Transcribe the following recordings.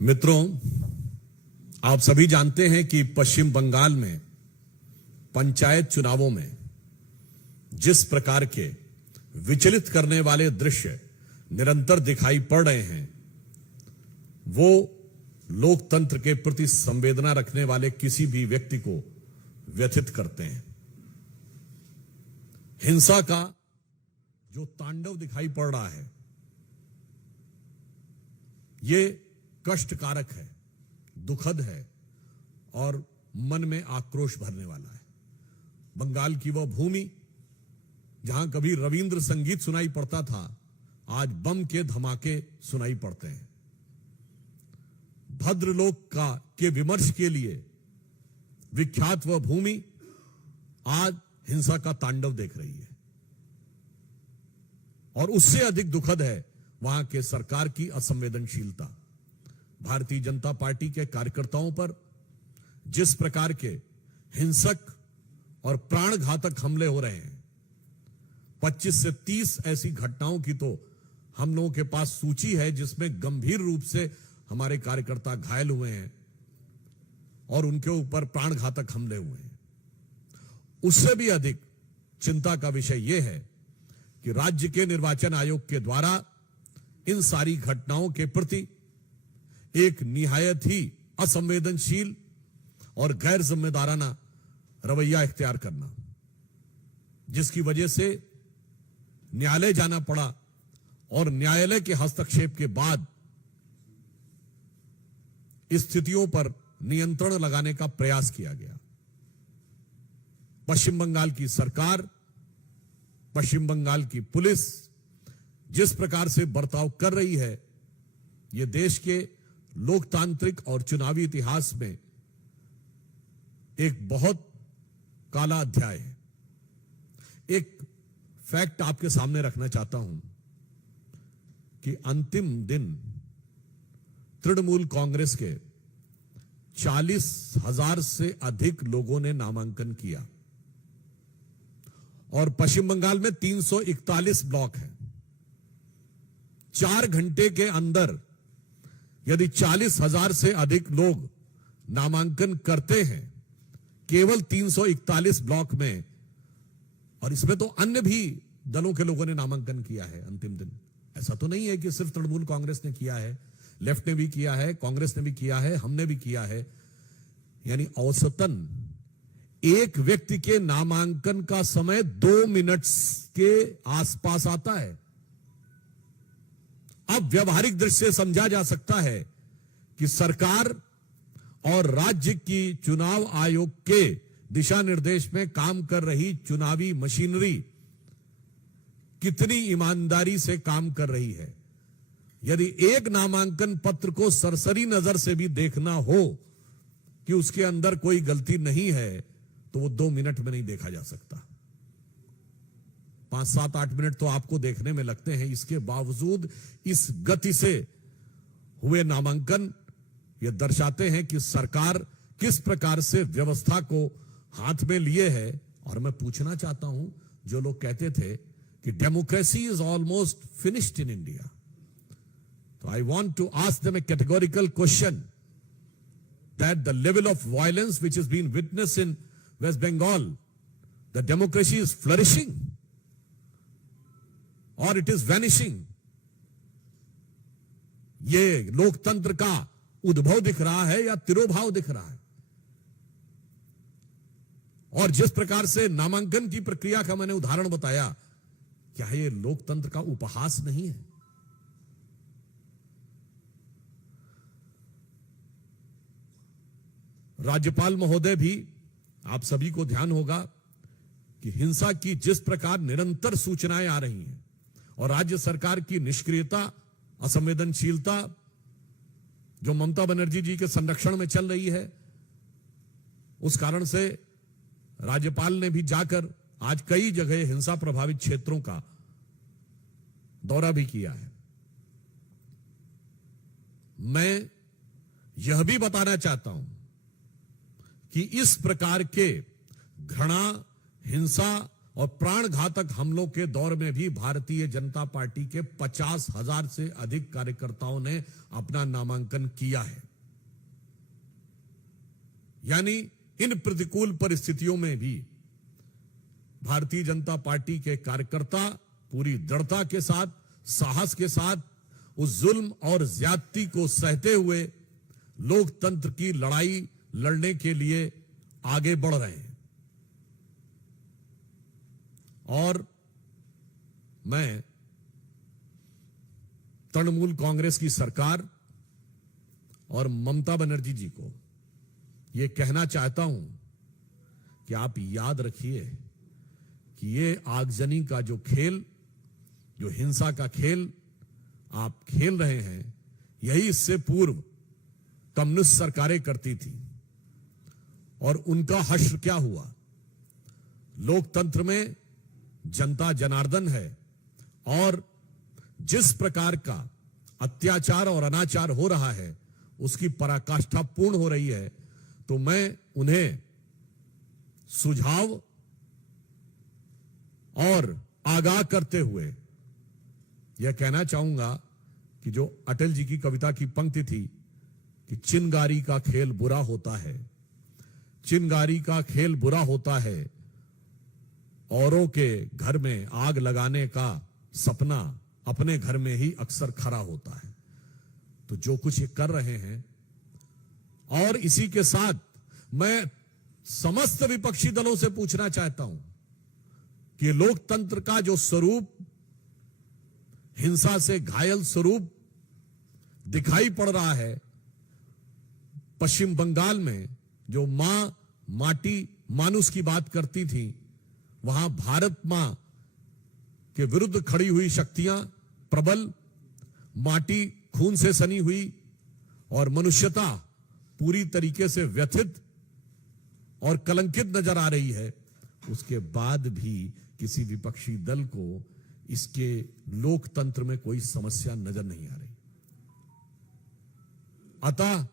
मित्रों, आप सभी जानते हैं कि पश्चिम बंगाल में पंचायत चुनावों में जिस प्रकार के विचलित करने वाले दृश्य निरंतर दिखाई पड़ रहे हैं, वो लोकतंत्र के प्रति संवेदना रखने वाले किसी भी व्यक्ति को व्यथित करते हैं। हिंसा का जो तांडव दिखाई पड़ रहा है, ये कष्टकारक है, दुखद है और मन में आक्रोश भरने वाला है। बंगाल की वह भूमि जहां कभी रविंद्र संगीत सुनाई पड़ता था, आज बम के धमाके सुनाई पड़ते हैं। भद्रलोक के विमर्श के लिए विख्यात वह भूमि आज हिंसा का तांडव देख रही है। और उससे अधिक दुखद है वहां के सरकार की असंवेदनशीलता। भारतीय जनता पार्टी के कार्यकर्ताओं पर जिस प्रकार के हिंसक और प्राणघातक हमले हो रहे हैं, 25 से 30 ऐसी घटनाओं की तो हम लोगों के पास सूची है जिसमें गंभीर रूप से हमारे कार्यकर्ता घायल हुए हैं और उनके ऊपर प्राणघातक हमले हुए हैं। उससे भी अधिक चिंता का विषय यह है कि राज्य के निर्वाचन आयोग के द्वारा इन सारी घटनाओं के प्रति एक निहायत ही असंवेदनशील और गैर जिम्मेदाराना रवैया इख्तियार करना, जिसकी वजह से न्यायालय जाना पड़ा और न्यायालय के हस्तक्षेप के बाद स्थितियों पर नियंत्रण लगाने का प्रयास किया गया। पश्चिम बंगाल की सरकार, पश्चिम बंगाल की पुलिस जिस प्रकार से बर्ताव कर रही है, यह देश के लोकतांत्रिक और चुनावी इतिहास में एक बहुत काला अध्याय है। एक फैक्ट आपके सामने रखना चाहता हूं कि अंतिम दिन तृणमूल कांग्रेस के 40,000 से अधिक लोगों ने नामांकन किया और पश्चिम बंगाल में 341 ब्लॉक हैं। 4 घंटे के अंदर यदि 40,000 से अधिक लोग नामांकन करते हैं केवल 341 ब्लॉक में, और इसमें तो अन्य भी दलों के लोगों ने नामांकन किया है अंतिम दिन, ऐसा तो नहीं है कि सिर्फ तृणमूल कांग्रेस ने किया है, लेफ्ट ने भी किया है, कांग्रेस ने भी किया है, हमने भी किया है। यानी औसतन एक व्यक्ति के नामांकन का समय 2 मिनट के आसपास आता है। अब व्यवहारिक दृष्टि से समझा जा सकता है कि सरकार और राज्य की चुनाव आयोग के दिशा निर्देश में काम कर रही चुनावी मशीनरी कितनी ईमानदारी से काम कर रही है। यदि एक नामांकन पत्र को सरसरी नजर से भी देखना हो कि उसके अंदर कोई गलती नहीं है, तो वो 2 मिनट में नहीं देखा जा सकता। 5, 7, 8 मिनट तो आपको देखने में लगते हैं। इसके बावजूद इस गति से हुए नामांकन ये दर्शाते हैं कि सरकार किस प्रकार से व्यवस्था को हाथ में लिए है। और मैं पूछना चाहता हूं, जो लोग कहते थे कि democracy is almost finished in India, तो I want to ask them a categorical question that the level of violence which is been witnessed in West Bengal, the democracy is flourishing और इट इज वैनिशिंग। ये लोकतंत्र का उद्भव दिख रहा है या तिरोभाव दिख रहा है? और जिस प्रकार से नामांकन की प्रक्रिया का मैंने उदाहरण बताया, क्या ये लोकतंत्र का उपहास नहीं है? राज्यपाल महोदय भी, आप सभी को ध्यान होगा कि हिंसा की जिस प्रकार निरंतर सूचनाएं आ रही हैं और राज्य सरकार की निष्क्रियता, असंवेदनशीलता जो ममता बनर्जी जी के संरक्षण में चल रही है, उस कारण से राज्यपाल ने भी जाकर आज कई जगह हिंसा प्रभावित क्षेत्रों का दौरा भी किया है। मैं यह भी बताना चाहता हूं कि इस प्रकार के घृणा, हिंसा और प्राण घातक हमलों के दौर में भी भारतीय जनता पार्टी के 50,000 से अधिक कार्यकर्ताओं ने अपना नामांकन किया है। यानी इन प्रतिकूल परिस्थितियों में भी भारतीय जनता पार्टी के कार्यकर्ता पूरी दृढ़ता के साथ, साहस के साथ उस जुल्म और ज्यादती को सहते हुए लोकतंत्र की लड़ाई लड़ने के लिए आगे बढ़ रहे हैं। और मैं तृणमूल कांग्रेस की सरकार और ममता बनर्जी जी को यह कहना चाहता हूं कि आप याद रखिए कि ये आगजनी का जो खेल, जो हिंसा का खेल आप खेल रहे हैं, यही इससे पूर्व कम्युनिस्ट सरकारें करती थी। और उनका हश्र क्या हुआ? लोकतंत्र में जनता जनार्दन है और जिस प्रकार का अत्याचार और अनाचार हो रहा है उसकी पराकाष्ठा पूर्ण हो रही है। तो मैं उन्हें सुझाव और आगाह करते हुए यह कहना चाहूंगा कि जो अटल जी की कविता की पंक्ति थी कि चिनगारी का खेल बुरा होता है, चिनगारी का खेल बुरा होता है, औरों के घर में आग लगाने का सपना अपने घर में ही अक्सर खरा होता है। तो जो कुछ ये कर रहे हैं, और इसी के साथ मैं समस्त विपक्षी दलों से पूछना चाहता हूं कि लोकतंत्र का जो स्वरूप, हिंसा से घायल स्वरूप दिखाई पड़ रहा है, पश्चिम बंगाल में जो मां माटी मानुस की बात करती थी, वहां भारत मां के विरुद्ध खड़ी हुई शक्तियां प्रबल, माटी खून से सनी हुई और मनुष्यता पूरी तरीके से व्यथित और कलंकित नजर आ रही है। उसके बाद भी किसी विपक्षी दल को इसके लोकतंत्र में कोई समस्या नजर नहीं आ रही। अतः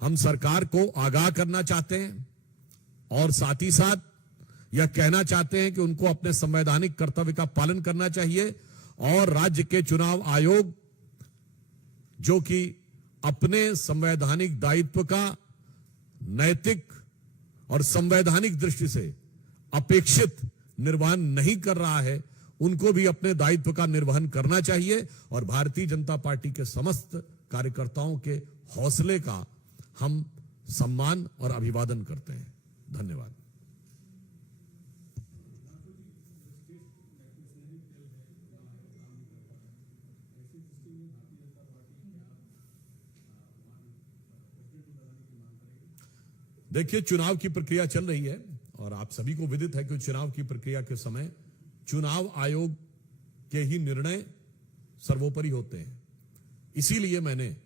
हम सरकार को आगाह करना चाहते हैं और साथ ही साथ यह कहना चाहते हैं कि उनको अपने संवैधानिक कर्तव्य का पालन करना चाहिए और राज्य के चुनाव आयोग, जो कि अपने संवैधानिक दायित्व का नैतिक और संवैधानिक दृष्टि से अपेक्षित निर्वहन नहीं कर रहा है, उनको भी अपने दायित्व का निर्वहन करना चाहिए। और भारतीय जनता पार्टी के समस्त कार्यकर्ताओं के हौसले का हम सम्मान और अभिवादन करते हैं। धन्यवाद। देखिए, चुनाव की प्रक्रिया चल रही है और आप सभी को विदित है कि चुनाव की प्रक्रिया के समय चुनाव आयोग के ही निर्णय सर्वोपरि होते हैं। इसीलिए मैंने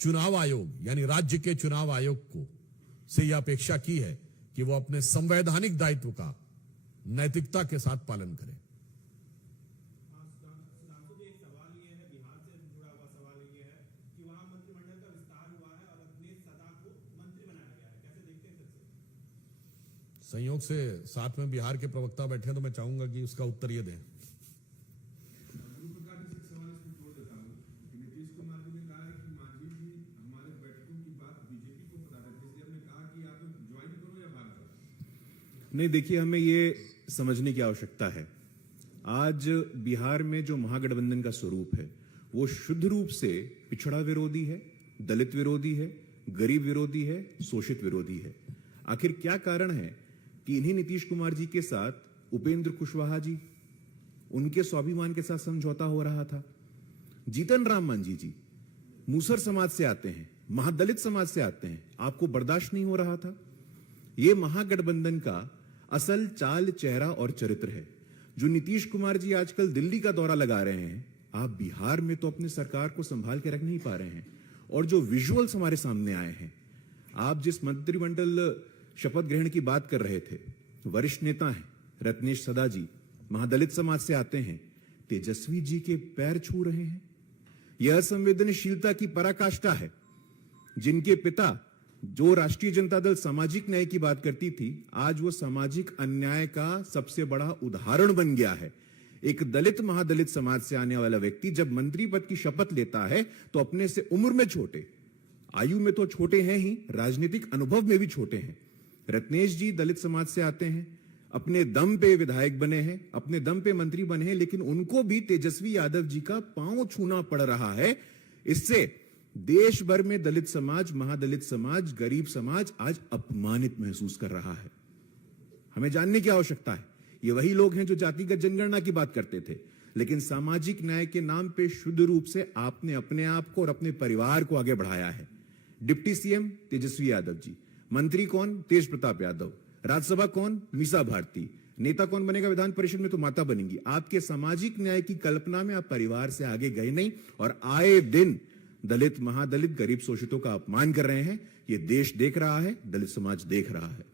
चुनाव आयोग यानी राज्य के चुनाव आयोग को से यह अपेक्षा की है कि वो अपने संवैधानिक दायित्व का नैतिकता के साथ पालन करें। संयोग से साथ में बिहार के प्रवक्ता बैठे हैं, तो मैं चाहूंगा कि उसका उत्तर ये दें। नहीं, देखिए, हमें ये समझने की आवश्यकता है, आज बिहार में जो महागठबंधन का स्वरूप है वो शुद्ध रूप से पिछड़ा विरोधी है, दलित विरोधी है, गरीब विरोधी है, शोषित विरोधी है। आखिर क्या कारण है कि इन्हीं नीतीश कुमार जी के साथ उपेंद्र कुशवाहा जी, उनके स्वाभिमान के साथ समझौता हो रहा था। जीतन राम मांझी जी मूसर समाज से आते हैं, महादलित समाज से आते हैं, आपको बर्दाश्त नहीं हो रहा था। यह महागठबंधन का असल चाल, चेहरा और चरित्र है। जो नीतीश कुमार जी आजकल दिल्ली का दौरा लगा रहे हैं, आप बिहार में तो अपनी सरकार को संभाल के रख नहीं पा रहे हैं। और जो विजुअल्स हमारे सामने आए हैं, आप जिस मंत्रिमंडल शपथ ग्रहण की बात कर रहे थे, वरिष्ठ नेता हैं रत्नेश सदा जी, महादलित समाज से आते हैं, तेजस्वी जी के पैर छू रहे हैं। यह संवेदनशीलता की पराकाष्ठा है। जिनके पिता जो राष्ट्रीय जनता दल सामाजिक न्याय की बात करती थी, आज वो सामाजिक अन्याय का सबसे बड़ा उदाहरण बन गया है। एक दलित महादलित समाज से आने वाला व्यक्ति जब मंत्री पद की शपथ लेता है तो अपने से उम्र में छोटे, आयु में तो छोटे हैं ही, राजनीतिक अनुभव में भी छोटे हैं। रत्नेश जी दलित समाज से आते हैं, अपने दम पे विधायक बने हैं, अपने दम पे मंत्री बने हैं, लेकिन उनको भी तेजस्वी यादव जी का पांव छूना पड़ रहा है। इससे देश भर में दलित समाज, महादलित समाज, गरीब समाज आज अपमानित महसूस कर रहा है। हमें जानने की आवश्यकता है, ये वही लोग हैं जो जातिगत जनगणना की बात करते थे, लेकिन सामाजिक न्याय के नाम पे शुद्ध रूप से आपने अपने आप को और अपने परिवार को आगे बढ़ाया है। डिप्टी सीएम तेजस्वी यादव जी, मंत्री कौन? तेज प्रताप यादव, राज्यसभा कौन? मीसा भारती, नेता कौन बनेगा विधान परिषद में? तो माता बनेंगी। आपके सामाजिक न्याय की कल्पना में आप परिवार से आगे गए नहीं और आए दिन दलित, महादलित, गरीब शोषितों का अपमान कर रहे हैं। ये देश देख रहा है, दलित समाज देख रहा है।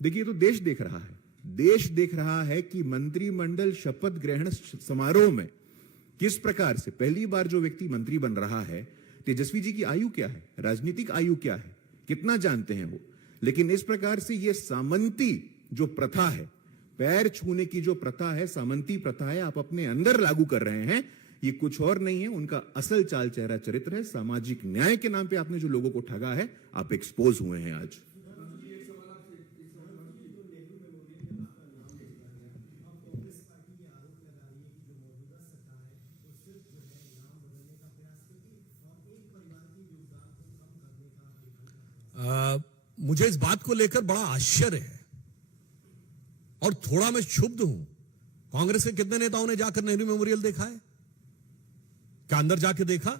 देखिए, तो देश देख रहा है, देश देख रहा है कि मंत्रिमंडल शपथ ग्रहण समारोह में किस प्रकार से पहली बार जो व्यक्ति मंत्री बन रहा है, तेजस्वी जी की आयु क्या है, राजनीतिक आयु क्या है, कितना जानते हैं वो। लेकिन इस प्रकार से ये सामंती जो प्रथा है, पैर छूने की जो प्रथा है, सामंती प्रथा है, आप अपने अंदर लागू कर रहे हैं। ये कुछ और नहीं है, उनका असल चाल चेहरा चरित्र है। सामाजिक न्याय के नाम पे आपने जो लोगों को ठगा है, आप एक्सपोज हुए हैं आज। मुझे इस बात को लेकर बड़ा आश्चर्य है और थोड़ा मैं क्षुब्ध हूं। कांग्रेस के कितने नेताओं ने जाकर नेहरू मेमोरियल देखा है? क्या अंदर जाके देखा?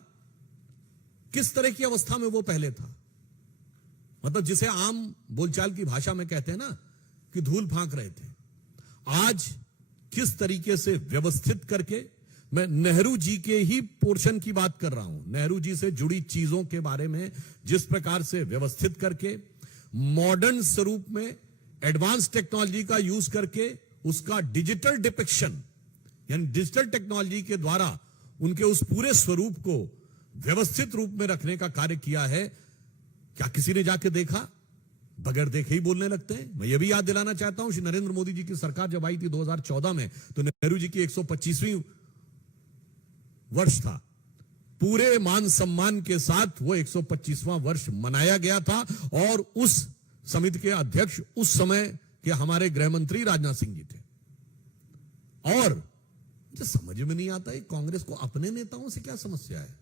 किस तरह की अवस्था में वो पहले था? मतलब जिसे आम बोलचाल की भाषा में कहते हैं ना कि धूल फांक रहे थे। आज किस तरीके से व्यवस्थित करके, मैं नेहरू जी के ही पोर्शन की बात कर रहा हूं, नेहरू जी से जुड़ी चीजों के बारे में जिस प्रकार से व्यवस्थित करके, मॉडर्न स्वरूप में एडवांस टेक्नोलॉजी का यूज करके उसका डिजिटल डिपिक्शन, यानी डिजिटल टेक्नोलॉजी के द्वारा उनके उस पूरे स्वरूप को व्यवस्थित रूप में रखने का कार्य किया है। क्या किसी ने जाके देखा? बगैर देखे ही बोलने लगते हैं। मैं यह भी याद दिलाना चाहता हूं, श्री नरेंद्र मोदी जी की सरकार जब आई थी 2014 में, तो नेहरू जी की 125वीं वर्ष था। पूरे मान सम्मान के साथ वो 125वां वर्ष मनाया गया था और उस समिति के अध्यक्ष उस समय के हमारे गृह मंत्री राजनाथ सिंह जी थे। और मुझे समझ में नहीं आता है कांग्रेस को अपने नेताओं से क्या समस्या है?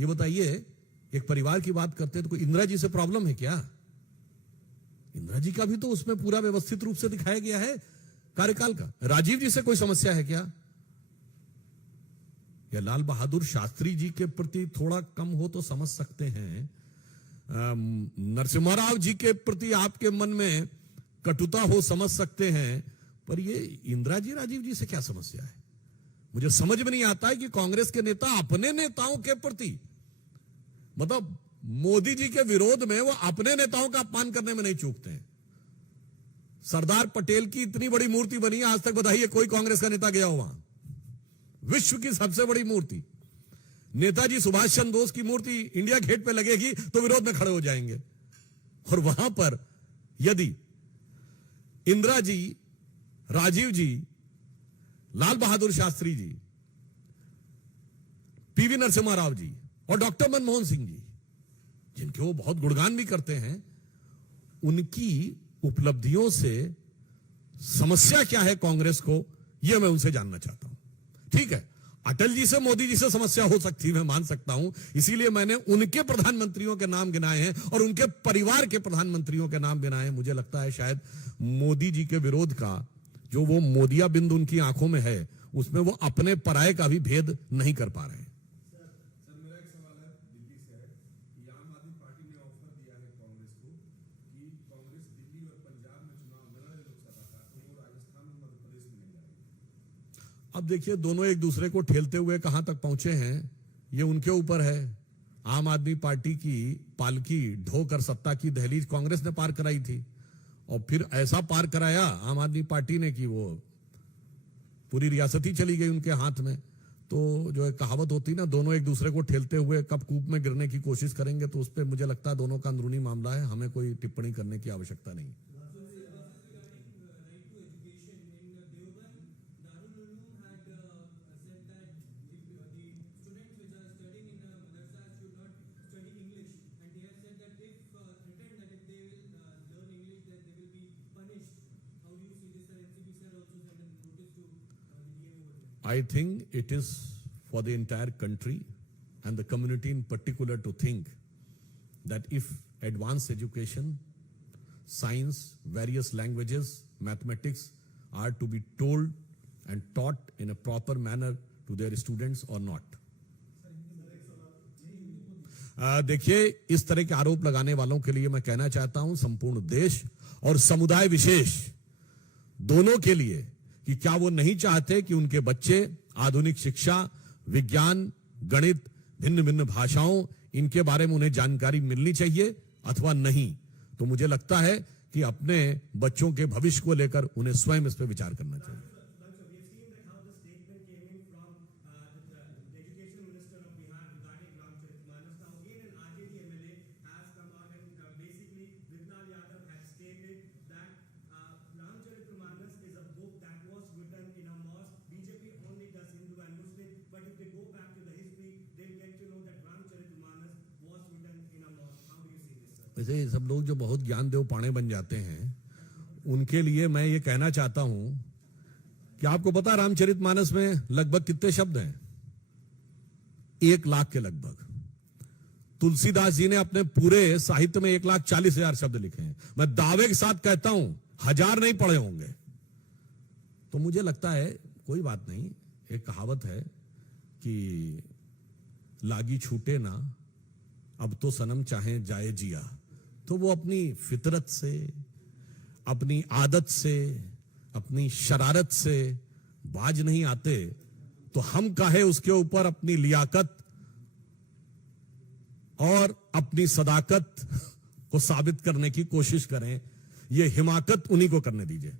ये बताइए, एक परिवार की बात करते हैं तो कोई इंदिरा जी से प्रॉब्लम है क्या? इंदिरा जी का भी तो उसमें पूरा व्यवस्थित रूप से दिखाया गया है कार्यकाल का। राजीव जी से कोई समस्या है क्या? या लाल बहादुर शास्त्री जी के प्रति थोड़ा कम हो तो समझ सकते हैं, नरसिम्हा राव जी के प्रति आपके मन में कटुता हो समझ सकते हैं, पर ये इंदिरा जी, राजीव जी से क्या समस्या है? मुझे समझ में नहीं आता है कि कांग्रेस के नेता अपने नेताओं के प्रति, मतलब मोदी जी के विरोध में वो अपने नेताओं का अपमान करने में नहीं चूकते हैं। सरदार पटेल की इतनी बड़ी मूर्ति बनी है, आज तक बताइए कोई कांग्रेस का नेता गया हो वहां? विश्व की सबसे बड़ी मूर्ति नेताजी सुभाष चंद्र बोस की मूर्ति इंडिया गेट पे लगेगी तो विरोध में खड़े हो जाएंगे। और वहां पर यदि इंदिरा जी, राजीव जी, लाल बहादुर शास्त्री जी, पीवी नरसिम्हा राव जी और डॉक्टर मनमोहन सिंह जी, जिनके वो बहुत गुणगान भी करते हैं, उनकी उपलब्धियों से समस्या क्या है कांग्रेस को, यह मैं उनसे जानना चाहता हूं। ठीक है, अटल जी से, मोदी जी से समस्या हो सकती है, मैं मान सकता हूं, इसीलिए मैंने उनके प्रधानमंत्रियों के नाम गिनाए हैं और उनके परिवार के प्रधानमंत्रियों के नाम गिनाए हैं। मुझे लगता है शायद मोदी जी के विरोध का जो वो मोदिया बिंदु उनकी आंखों में है, उसमें वो अपने पराये का भी भेद नहीं कर पा रहे हैं। अब देखिए, दोनों एक दूसरे को ठेलते हुए कहां तक पहुंचे हैं, ये उनके ऊपर है। आम आदमी पार्टी की पालकी ढोकर सत्ता की दहलीज कांग्रेस ने पार कराई थी और फिर ऐसा पार कराया आम आदमी पार्टी ने कि वो पूरी रियासत ही चली गई उनके हाथ में। तो जो है कहावत होती है ना, दोनों एक दूसरे को ठेलते हुए कब कूप में गिरने की कोशिश करेंगे, तो उस पर मुझे लगता है दोनों का अंदरूनी मामला है, हमें कोई टिप्पणी करने की आवश्यकता नहीं। I think it is for the entire country and the community in particular to think that if advanced education, science, various languages, mathematics are to be told and taught in a proper manner to their students or not. देखिए, इस तरह के आरोप लगाने वालों के लिए मैं कहना चाहता हूं संपूर्ण देश और समुदाय विशेष दोनों के लिए कि क्या वो नहीं चाहते कि उनके बच्चे आधुनिक शिक्षा, विज्ञान, गणित, भिन्न भिन्न भाषाओं, इनके बारे में उन्हें जानकारी मिलनी चाहिए अथवा नहीं। तो मुझे लगता है कि अपने बच्चों के भविष्य को लेकर उन्हें स्वयं इस पर विचार करना चाहिए। वैसे सब लोग जो बहुत ज्ञान देव पाणे बन जाते हैं, उनके लिए मैं ये कहना चाहता हूं कि आपको पता है रामचरितमानस में लगभग कितने शब्द हैं? 1 लाख के लगभग। तुलसीदास जी ने अपने पूरे साहित्य में 1,40,000 शब्द लिखे हैं। मैं दावे के साथ कहता हूं 1000 नहीं पढ़े होंगे। तो मुझे लगता है कोई बात नहीं, एक कहावत है कि लागी छूटे ना अब तो सनम चाहे जाए जिया। तो वो अपनी फितरत से, अपनी आदत से, अपनी शरारत से बाज नहीं आते, तो हम काहे उसके ऊपर अपनी लियाकत और अपनी सदाकत को साबित करने की कोशिश करें। ये हिमाकत उन्हीं को करने दीजिए।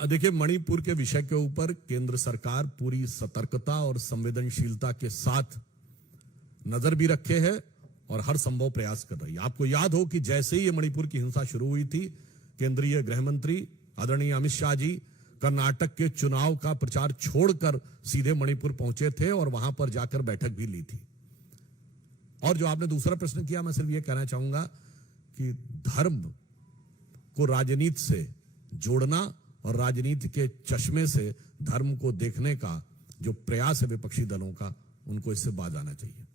देखिए, मणिपुर के विषय के ऊपर केंद्र सरकार पूरी सतर्कता और संवेदनशीलता के साथ नजर भी रखे है और हर संभव प्रयास कर रही है। आपको याद हो कि जैसे ही ये मणिपुर की हिंसा शुरू हुई थी, केंद्रीय गृह मंत्री आदरणीय अमित शाह जी कर्नाटक के चुनाव का प्रचार छोड़कर सीधे मणिपुर पहुंचे थे और वहां पर जाकर बैठक भी ली थी। और जो आपने दूसरा प्रश्न किया, मैं सिर्फ ये कहना चाहूंगा कि धर्म को राजनीति से जोड़ना और राजनीति के चश्मे से धर्म को देखने का जो प्रयास है विपक्षी दलों का, उनको इससे बाज आना चाहिए।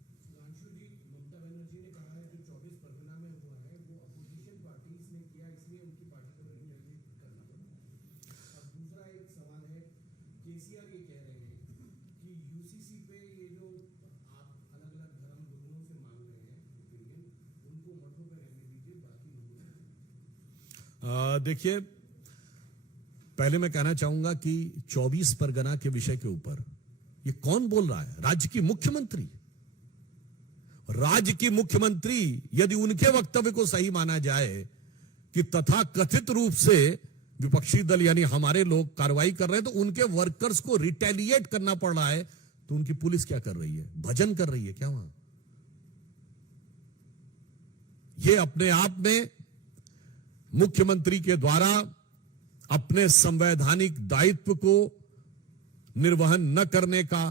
देखिए, पहले मैं कहना चाहूंगा कि 24 परगना के विषय के ऊपर ये कौन बोल रहा है? राज्य की मुख्यमंत्री। राज्य की मुख्यमंत्री यदि उनके वक्तव्य को सही माना जाए कि तथा कथित रूप से विपक्षी दल यानी हमारे लोग कार्रवाई कर रहे हैं, तो उनके वर्कर्स को रिटेलिएट करना पड़ रहा है, तो उनकी पुलिस क्या कर रही है? भजन कर रही है क्या वहां? ये अपने आप में मुख्यमंत्री के द्वारा अपने संवैधानिक दायित्व को निर्वहन न करने का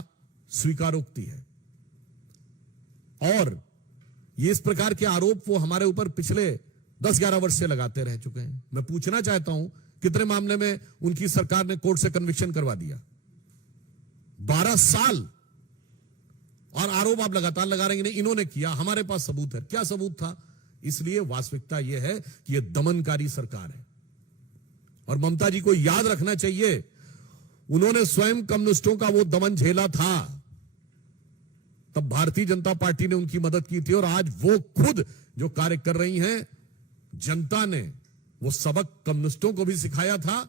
स्वीकारोक्ति है। और ये इस प्रकार के आरोप वो हमारे ऊपर पिछले 10-11 वर्ष से लगाते रह चुके हैं। मैं पूछना चाहता हूं, कितने मामले में उनकी सरकार ने कोर्ट से कन्विक्शन करवा दिया? 12 साल। और आरोप आप लगातार लगा रहे हैं, इन्होंने किया, हमारे पास सबूत है। क्या सबूत था? इसलिए वास्तविकता यह है कि यह दमनकारी सरकार है। और ममता जी को याद रखना चाहिए, उन्होंने स्वयं कम्युनिस्टों का वो दमन झेला था। तब भारतीय जनता पार्टी ने उनकी मदद की थी, और आज वो खुद जो कार्य कर रही हैं, जनता ने वो सबक कम्युनिस्टों को भी सिखाया था,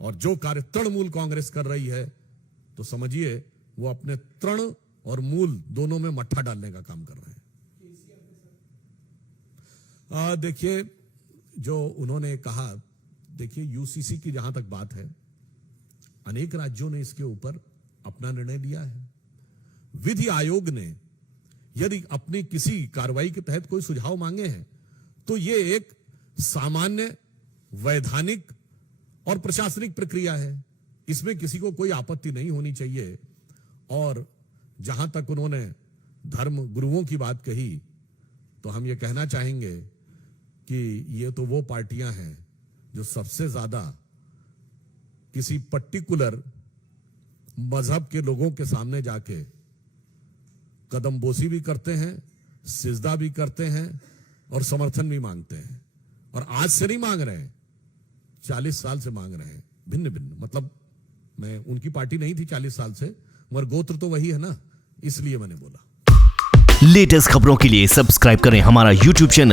और जो कार्य तृणमूल कांग्रेस कर रही है, तो समझिए वो अपने तृण और मूल दोनों में मट्ठा डालने का काम कर रहे हैं। देखिए, जो उन्होंने कहा, देखिए यूसीसी की जहां तक बात है, अनेक राज्यों ने इसके ऊपर अपना निर्णय लिया है। विधि आयोग ने यदि अपनी किसी कार्रवाई के तहत कोई सुझाव मांगे हैं, तो ये एक सामान्य वैधानिक और प्रशासनिक प्रक्रिया है, इसमें किसी को कोई आपत्ति नहीं होनी चाहिए। और जहां तक उन्होंने धर्म गुरुओं की बात कही, तो हम ये कहना चाहेंगे कि ये तो वो पार्टियां हैं जो सबसे ज्यादा किसी पर्टिकुलर मजहब के लोगों के सामने जाके कदमबोसी भी करते हैं, सिजदा भी करते हैं और समर्थन भी मांगते हैं। और आज से नहीं मांग रहे हैं, 40 साल से मांग रहे हैं, भिन्न भिन्न। मतलब मैं उनकी पार्टी नहीं थी 40 साल से, मगर गोत्र तो वही है ना, इसलिए मैंने बोला। लेटेस्ट खबरों के लिए सब्सक्राइब करें हमारा YouTube चैनल